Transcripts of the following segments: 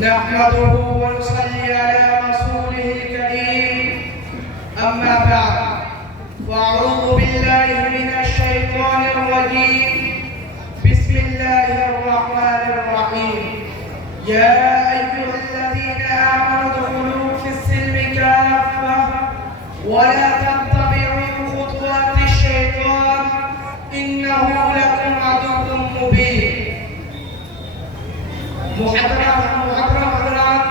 نحمده ونصلي على رسوله الكريم أما بعد فأعوذ بالله من الشيطان الرجيم بسم الله الرحمن الرحيم يا أيها الذين آمنوا ادخلوا في السلم كافة ولا تتبعوا خطوات الشيطان إنه لكم عدو مبين. محترم حضرات،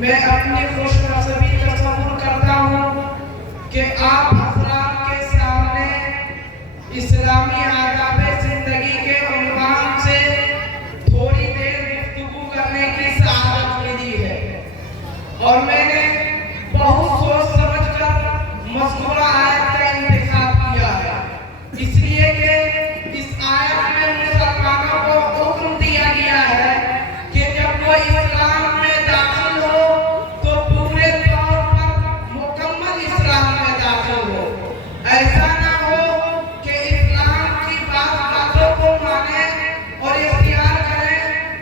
میں اپنی خوش نصیبی تصور کرتا ہوں کہ آپ حضرات کے سامنے اسلامی آداب زندگی کے عنوان سے تھوڑی دیر گفتگو کرنے کی سعادت ملی ہے، اور میں نے بہت سوچ سمجھ کر مذکورہ آیت کا انتخاب کیا ہے، اس لیے کہ اس آیت میں مسلمانوں کو حکم دیا گیا ہے کہ جب وہ اسلام میں داخل ہو تو پورے طور پر مکمل اسلام میں داخل ہو. ایسا نہ ہو کہ اسلام کی بعض باتوں کو مانے اور اختیار کرے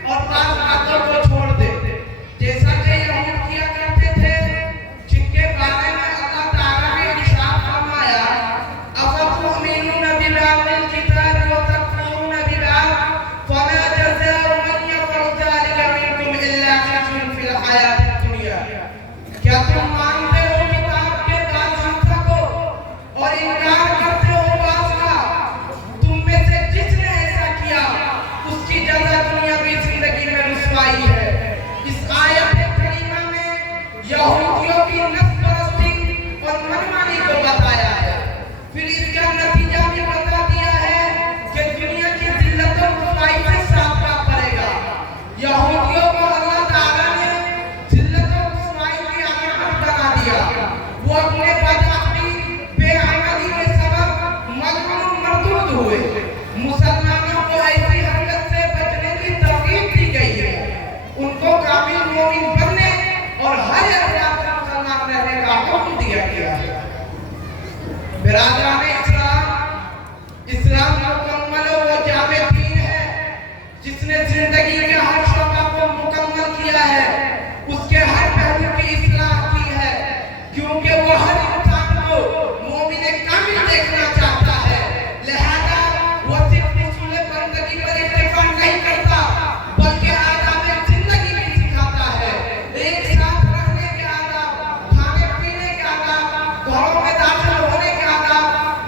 اور بعض باتوں کو چھوڑ دے، جیسا کہ یہود کیا کرتے تھے، جن کے بارے میں اللہ تعالیٰ نے ارشاد فرمایا أفتؤمنون ببعض الكتاب وتكفرون ببعض فما جزاء من يفعل ذلك منكم إلا خزي في الحياة الدنيا. کیا تم مانتے ہو کتاب کے بعض حصہ کو اور انکار کرتے ہو بعض کا؟ تم میں سے جس نے ایسا کیا اس کی جزا دنیاوی زندگی میں رسوائی ہے. اس آیت کریمہ میں یہودیوں کی نفس پرستی اور منمانی کو بتایا ہے، پھر اس کا نتیجہ بھی بتا دیا ہے کہ دنیا کی ذلت و رسوائی سے سامنا پڑے گا. یہودیوں کو اللہ تعالیٰ نے ذلت و رسوائی کی علامت بنا دیا. وہ اپنے بدعقلی بے عملی کے سبب مغلوب مردود ہوئے. مسلمانوں کو ایسی حرکت سے بچنے کی ترغیب دی گئی ہے، ان کو کامل مومن بننے اور ہر اعتبار سے مسلمان رہنے کا حکم دیا گیا ہے. برادران اسلام مکمل و جامع دین ہے جس نے زندگی کے ہر شعبہ کو مکمل کیا ہے، اس کے ہر پہلو کی اصلاح کی ہے، کیونکہ وہ ہر انسان کو مومن کامل دیکھنا چاہتا ہے. لہذا وہ صرف اصول بندگی پر اکتفا نہیں کرتا بلکہ آداب زندگی بھی سکھاتا ہے. ایک ساتھ رہنے کے آداب، کھانے پینے کے آداب، گھروں میں داخل ہونے کے آداب،